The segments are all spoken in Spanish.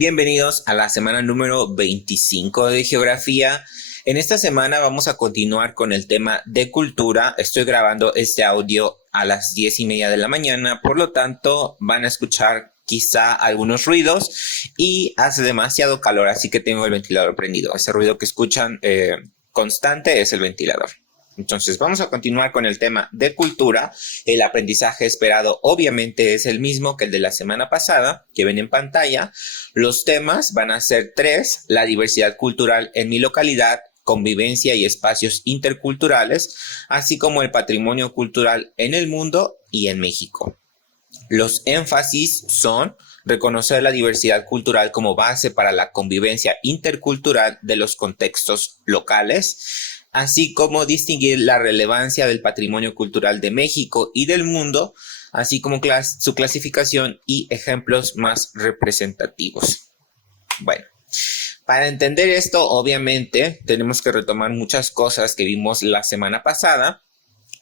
Bienvenidos a la semana número 25 de Geografía. En esta semana vamos a continuar con el tema de cultura. Estoy grabando este audio a las 10:30 de la mañana, por lo tanto van a escuchar quizá algunos ruidos y hace demasiado calor, así que tengo el ventilador prendido. Ese ruido que escuchan constante es el ventilador. Entonces vamos a continuar con el tema de cultura. El aprendizaje esperado obviamente es el mismo que el de la semana pasada, que ven en pantalla. Los temas van a ser 3: la diversidad cultural en mi localidad, convivencia y espacios interculturales, así como el patrimonio cultural en el mundo y en México. Los énfasis son reconocer la diversidad cultural como base para la convivencia intercultural de los contextos locales, así como distinguir la relevancia del patrimonio cultural de México y del mundo, así como su clasificación y ejemplos más representativos. Bueno, para entender esto, obviamente, tenemos que retomar muchas cosas que vimos la semana pasada,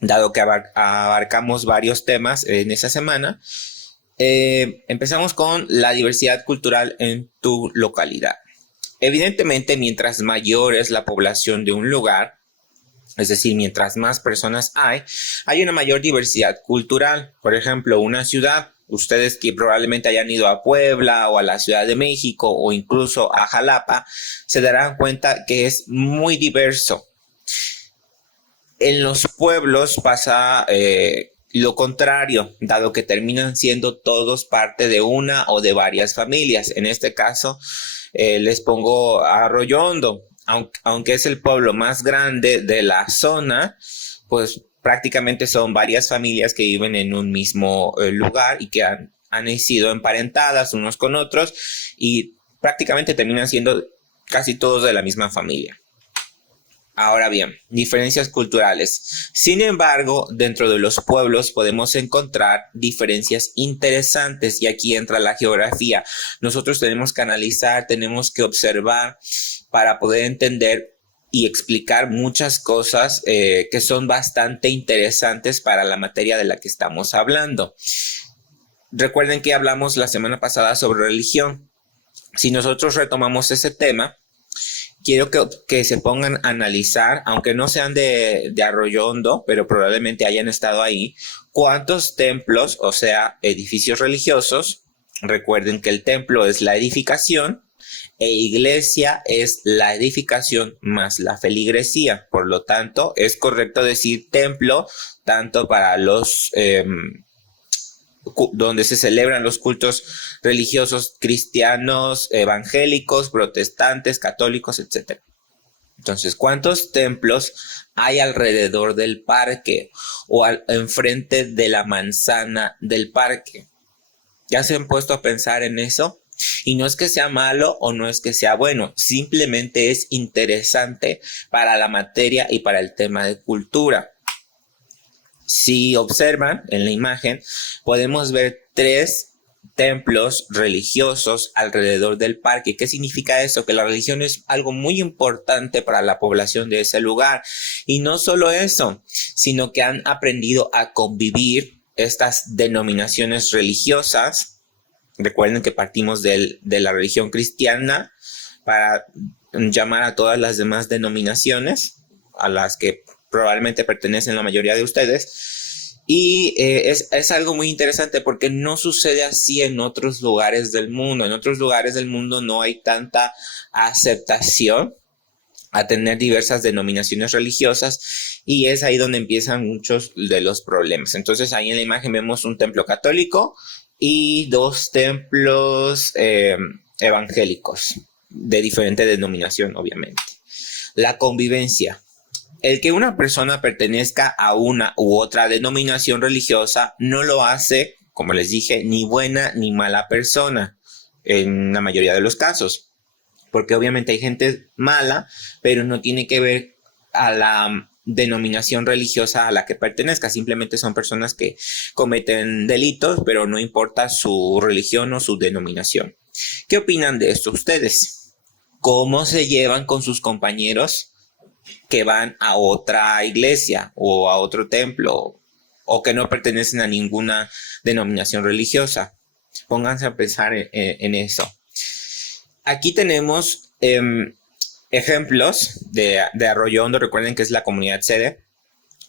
dado que abarcamos varios temas en esa semana. Empezamos con la diversidad cultural en tu localidad. Evidentemente, mientras mayor es la población de un lugar, es decir, mientras más personas hay una mayor diversidad cultural. Por ejemplo, una ciudad, ustedes que probablemente hayan ido a Puebla o a la Ciudad de México o incluso a Jalapa, se darán cuenta que es muy diverso. En los pueblos pasa lo contrario, dado que terminan siendo todos parte de una o de varias familias. En este caso, les pongo a Arroyo Hondo. Aunque es el pueblo más grande de la zona, pues prácticamente son varias familias que viven en un mismo lugar y que han sido emparentadas unos con otros y prácticamente terminan siendo casi todos de la misma familia. Ahora bien, diferencias culturales. Sin embargo, dentro de los pueblos podemos encontrar diferencias interesantes y aquí entra la geografía. Nosotros tenemos que analizar, tenemos que observar para poder entender y explicar muchas cosas que son bastante interesantes para la materia de la que estamos hablando. Recuerden que hablamos la semana pasada sobre religión. Si nosotros retomamos ese tema, quiero que se pongan a analizar, aunque no sean de Arroyo Hondo, pero probablemente hayan estado ahí, cuántos templos, o sea, edificios religiosos. Recuerden que el templo es la edificación e iglesia es la edificación más la feligresía. Por lo tanto, es correcto decir templo tanto para los donde se celebran los cultos religiosos cristianos, evangélicos, protestantes, católicos, etc. Entonces, ¿cuántos templos hay alrededor del parque o enfrente de la manzana del parque? ¿Ya se han puesto a pensar en eso? Y no es que sea malo o no es que sea bueno, simplemente es interesante para la materia y para el tema de cultura. Si observan en la imagen, podemos ver 3 templos religiosos alrededor del parque. ¿Qué significa eso? Que la religión es algo muy importante para la población de ese lugar. Y no solo eso, sino que han aprendido a convivir estas denominaciones religiosas. Recuerden que partimos de la religión cristiana para llamar a todas las demás denominaciones, a las que probablemente pertenecen la mayoría de ustedes. Y es algo muy interesante porque no sucede así en otros lugares del mundo. En otros lugares del mundo no hay tanta aceptación a tener diversas denominaciones religiosas y es ahí donde empiezan muchos de los problemas. Entonces ahí en la imagen vemos un templo católico y 2 templos evangélicos de diferente denominación, obviamente. La convivencia. El que una persona pertenezca a una u otra denominación religiosa no lo hace, como les dije, ni buena ni mala persona en la mayoría de los casos. Porque obviamente hay gente mala, pero no tiene que ver a la denominación religiosa a la que pertenezca. Simplemente son personas que cometen delitos, pero no importa su religión o su denominación. ¿Qué opinan de esto ustedes? ¿Cómo se llevan con sus compañeros que van a otra iglesia o a otro templo o que no pertenecen a ninguna denominación religiosa? Pónganse a pensar en eso. aquí tenemos ejemplos de Arroyo Hondo. Recuerden que es la comunidad sede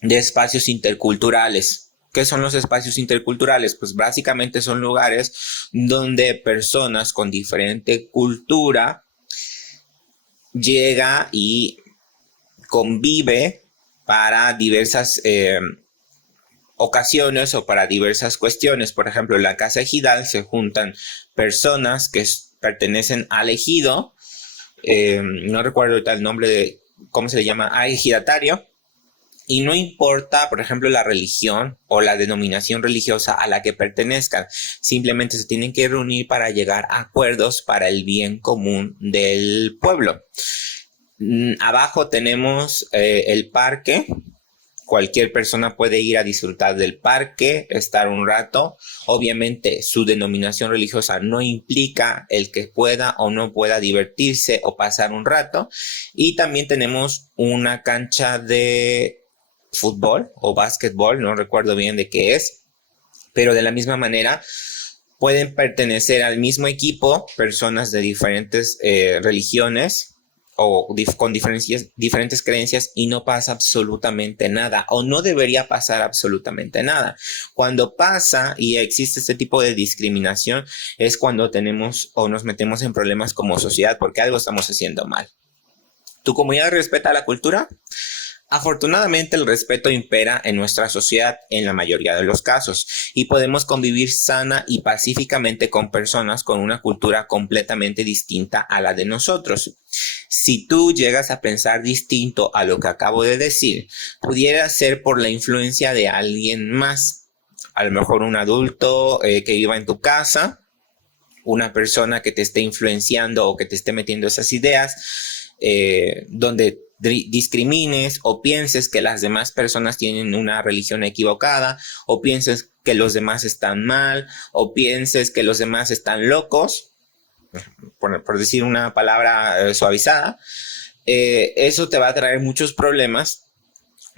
de espacios interculturales. ¿Qué son los espacios interculturales? Pues básicamente son lugares donde personas con diferente cultura llega y convive para diversas ocasiones o para diversas cuestiones. Por ejemplo, en la Casa Ejidal se juntan personas que pertenecen al ejido, no recuerdo ahorita el nombre de cómo se le llama, ejidatario, y no importa, por ejemplo, la religión o la denominación religiosa a la que pertenezcan, simplemente se tienen que reunir para llegar a acuerdos para el bien común del pueblo. Abajo tenemos el parque. Cualquier persona puede ir a disfrutar del parque, estar un rato. Obviamente su denominación religiosa no implica el que pueda o no pueda divertirse o pasar un rato. Y también tenemos una cancha de fútbol o básquetbol, no recuerdo bien de qué es, pero de la misma manera pueden pertenecer al mismo equipo personas de diferentes religiones o con diferentes creencias y no pasa absolutamente nada, o no debería pasar absolutamente nada. Cuando pasa y existe este tipo de discriminación es cuando tenemos o nos metemos en problemas como sociedad porque algo estamos haciendo mal. ¿Tu comunidad respeta la cultura? Afortunadamente el respeto impera en nuestra sociedad en la mayoría de los casos y podemos convivir sana y pacíficamente con personas con una cultura completamente distinta a la de nosotros. Si tú llegas a pensar distinto a lo que acabo de decir, pudiera ser por la influencia de alguien más, a lo mejor un adulto que viva en tu casa, una persona que te esté influenciando o que te esté metiendo esas ideas, donde discrimines o pienses que las demás personas tienen una religión equivocada, o pienses que los demás están mal, o pienses que los demás están locos, por decir una palabra suavizada, eso te va a traer muchos problemas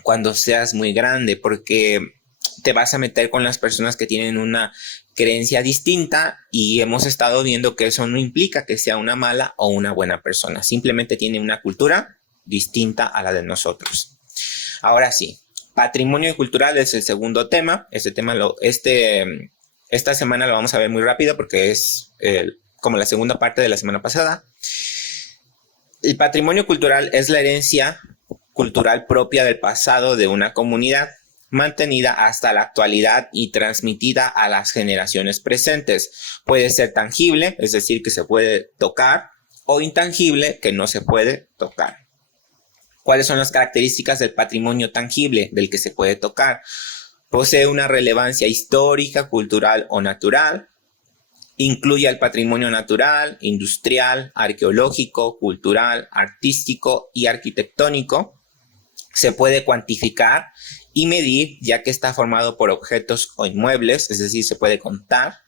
cuando seas muy grande, porque te vas a meter con las personas que tienen una creencia distinta y hemos estado viendo que eso no implica que sea una mala o una buena persona, simplemente tiene una cultura distinta a la de nosotros. Ahora sí, patrimonio cultural es el segundo tema. Esta semana lo vamos a ver muy rápido porque es como la segunda parte de la semana pasada. El patrimonio cultural es la herencia cultural propia del pasado de una comunidad, mantenida hasta la actualidad y transmitida a las generaciones presentes. Puede ser tangible, es decir, que se puede tocar, o intangible, que no se puede tocar. ¿Cuáles son las características del patrimonio tangible, del que se puede tocar? Posee una relevancia histórica, cultural o natural. Incluye el patrimonio natural, industrial, arqueológico, cultural, artístico y arquitectónico. Se puede cuantificar y medir, ya que está formado por objetos o inmuebles, es decir, se puede contar.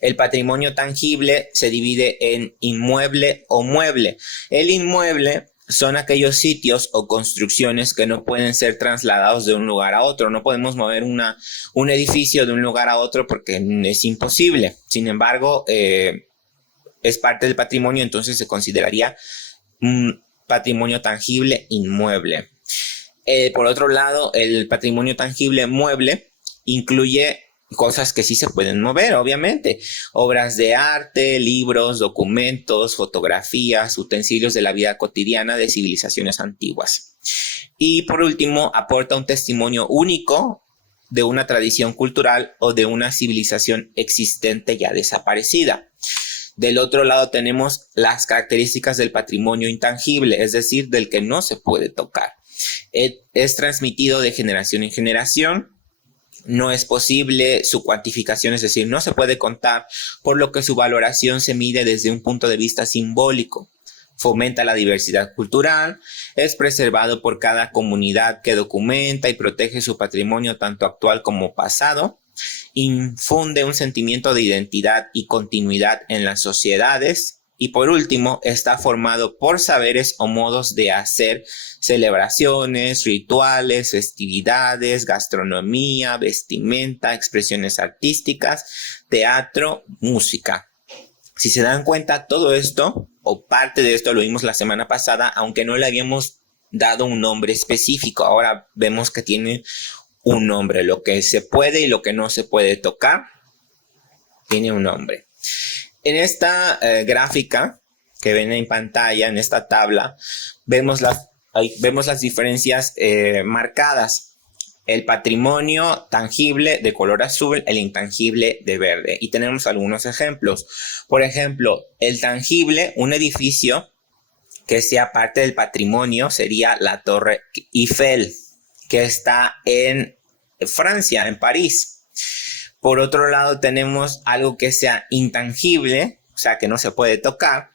El patrimonio tangible se divide en inmueble o mueble. El inmueble son aquellos sitios o construcciones que no pueden ser trasladados de un lugar a otro. No podemos mover un edificio de un lugar a otro porque es imposible. Sin embargo, es parte del patrimonio, entonces se consideraría un patrimonio tangible inmueble. Por otro lado, el patrimonio tangible mueble incluye cosas que sí se pueden mover, obviamente. Obras de arte, libros, documentos, fotografías, utensilios de la vida cotidiana de civilizaciones antiguas. Y por último, aporta un testimonio único de una tradición cultural o de una civilización existente ya desaparecida. Del otro lado tenemos las características del patrimonio intangible, es decir, del que no se puede tocar. Es transmitido de generación en generación. No es posible su cuantificación, es decir, no se puede contar, por lo que su valoración se mide desde un punto de vista simbólico. Fomenta la diversidad cultural, es preservado por cada comunidad que documenta y protege su patrimonio tanto actual como pasado. Infunde un sentimiento de identidad y continuidad en las sociedades. Y por último, está formado por saberes o modos de hacer, celebraciones, rituales, festividades, gastronomía, vestimenta, expresiones artísticas, teatro, música. Si se dan cuenta, todo esto o parte de esto lo vimos la semana pasada, aunque no le habíamos dado un nombre específico. Ahora vemos que tiene un nombre. Lo que se puede y lo que no se puede tocar tiene un nombre. En esta gráfica que ven en pantalla, en esta tabla, vemos las diferencias marcadas. El patrimonio tangible de color azul, el intangible de verde. Y tenemos algunos ejemplos. Por ejemplo, el tangible, un edificio que sea parte del patrimonio, sería la Torre Eiffel, que está en Francia, en París. Por otro lado, tenemos algo que sea intangible, o sea, que no se puede tocar,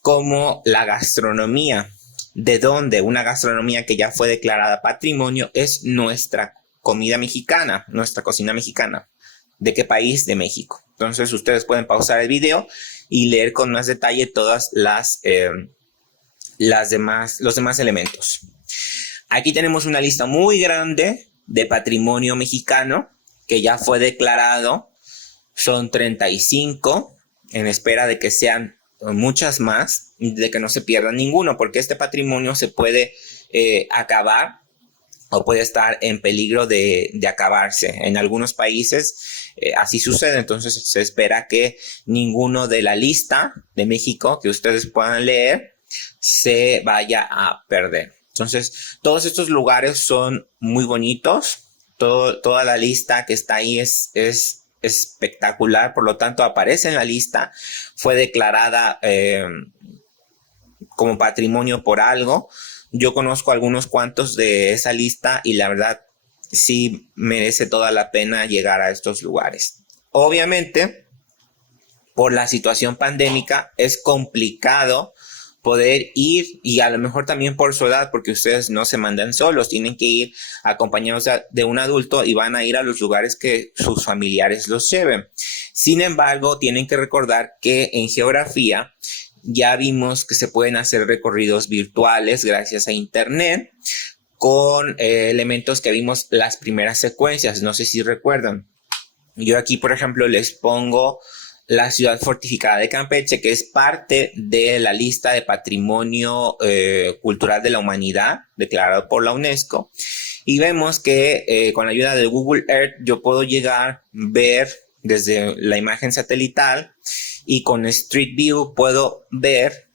como la gastronomía. ¿De dónde? Una gastronomía que ya fue declarada patrimonio es nuestra comida mexicana, nuestra cocina mexicana. ¿De qué país? De México. Entonces ustedes pueden pausar el video y leer con más detalle todas los demás elementos. Aquí tenemos una lista muy grande de patrimonio mexicano que ya fue declarado. Son 35 en espera de que sean muchas más, de que no se pierda ninguno, porque este patrimonio se puede acabar o puede estar en peligro de acabarse. En algunos países así sucede, entonces se espera que ninguno de la lista de México que ustedes puedan leer se vaya a perder. Entonces, todos estos lugares son muy bonitos. Toda la lista que está ahí es espectacular, por lo tanto aparece en la lista, fue declarada como patrimonio por algo. Yo conozco algunos cuantos de esa lista y la verdad sí merece toda la pena llegar a estos lugares. Obviamente, por la situación pandémica es complicado poder ir, y a lo mejor también por su edad, porque ustedes no se mandan solos, tienen que ir acompañados de un adulto y van a ir a los lugares que sus familiares los lleven. Sin embargo, tienen que recordar que en geografía ya vimos que se pueden hacer recorridos virtuales gracias a internet con elementos que vimos las primeras secuencias. No sé si recuerdan. Yo aquí, por ejemplo, les pongo la ciudad fortificada de Campeche, que es parte de la lista de patrimonio cultural de la humanidad declarado por la UNESCO. Y vemos que con la ayuda de Google Earth yo puedo llegar, ver desde la imagen satelital, y con Street View puedo ver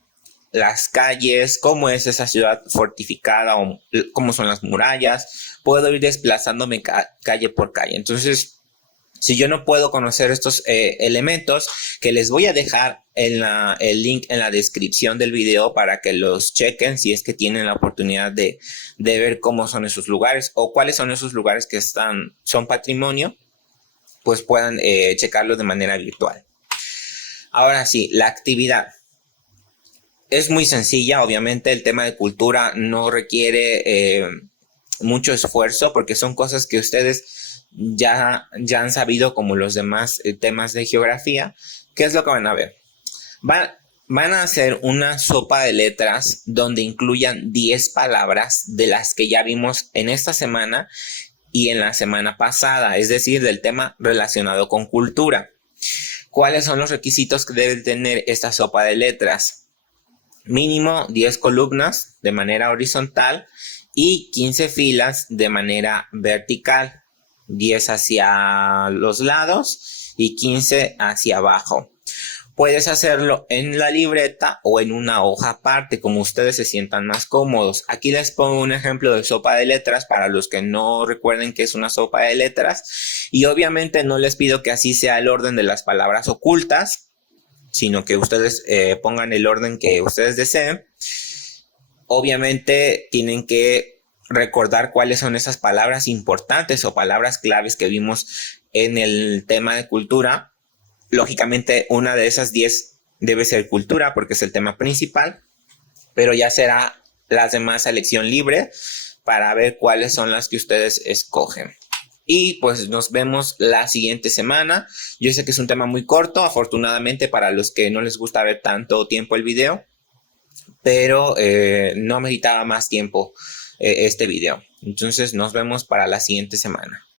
las calles, cómo es esa ciudad fortificada, o cómo son las murallas. Puedo ir desplazándome calle por calle. Entonces, si yo no puedo conocer estos elementos, que les voy a dejar el link en la descripción del video para que los chequen si es que tienen la oportunidad de ver cómo son esos lugares o cuáles son esos lugares que son patrimonio, pues puedan checarlo de manera virtual. Ahora sí, la actividad es muy sencilla. Obviamente el tema de cultura no requiere mucho esfuerzo porque son cosas que ustedes ya han sabido, como los demás temas de geografía. ¿Qué es lo que van a ver? Van a hacer una sopa de letras donde incluyan 10 palabras de las que ya vimos en esta semana y en la semana pasada, es decir, del tema relacionado con cultura. ¿Cuáles son los requisitos que debe tener esta sopa de letras? Mínimo 10 columnas de manera horizontal y 15 filas de manera vertical. 10 hacia los lados y 15 hacia abajo. Puedes hacerlo en la libreta o en una hoja aparte, como ustedes se sientan más cómodos. Aquí les pongo un ejemplo de sopa de letras para los que no recuerden qué es una sopa de letras. Y obviamente no les pido que así sea el orden de las palabras ocultas, sino que ustedes pongan el orden que ustedes deseen. Obviamente tienen que recordar cuáles son esas palabras importantes o palabras claves que vimos en el tema de cultura. Lógicamente, una de esas 10 debe ser cultura porque es el tema principal, pero ya será las demás a elección libre para ver cuáles son las que ustedes escogen. Y pues nos vemos la siguiente semana. Yo sé que es un tema muy corto, afortunadamente para los que no les gusta ver tanto tiempo el video, pero no meritaba más tiempo este video. Entonces nos vemos para la siguiente semana.